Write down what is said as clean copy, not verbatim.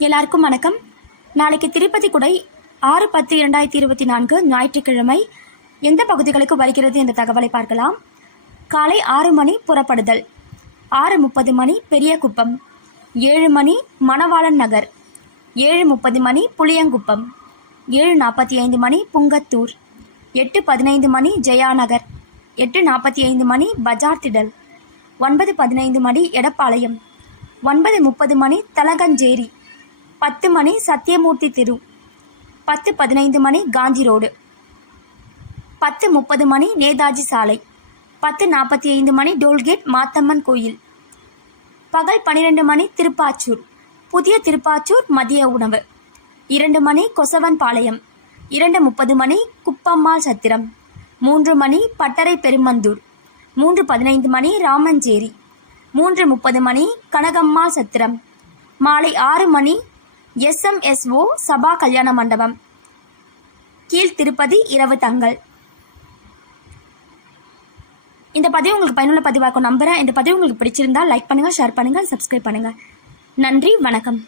எல்லாருக்கும் வணக்கம். நாளைக்கு திருப்பதி குடை 6/10/2024 ஞாயிற்றுக்கிழமை எந்த பகுதிகளுக்கு வருகிறது என்ற தகவலை பார்க்கலாம். காலை 6 மணி புறப்படுதல், 6:30 மணி பெரியகுப்பம், 7 மணி மணவாளன் நகர், 7:30 மணி புளியங்குப்பம், 7:45 மணி புங்கத்தூர், 8:15 மணி ஜெயாநகர், 8:45 மணி பஜார் திடல், 9:15 மணி எடப்பாளையம், 9:30 மணி தலகஞ்சேரி, 10 மணி சத்தியமூர்த்தி தெரு, 10:15 மணி காந்தி ரோடு, 10:30 மணி நேதாஜி சாலை, 10:45 மணி டோல்கேட் மாத்தம்மன் கோயில், பகல் 12 மணி திருப்பாச்சூர், புதிய திருப்பாச்சூர் மதிய உணவு, 2 மணி கொசவன் பாளையம், 2:30 மணி குப்பம்மாள் சத்திரம், 3 மணி பட்டறை பெருமந்தூர், 3:15 மணி ராமஞ்சேரி, 3:30 மணி கனகம்மாள் சத்திரம், மாலை 6 மணி SMSO சபா கல்யாண மண்டபம், கீழ் திருப்பதி இரவு தங்கல். இந்த பதிவு உங்களுக்கு பயனுள்ள பதிவாக நம்புறேன். இந்த பதிவு உங்களுக்கு பிடிச்சிருந்தா லைக் பண்ணுங்க, ஷேர் பண்ணுங்க, சப்ஸ்கிரைப் பண்ணுங்க. நன்றி, வணக்கம்.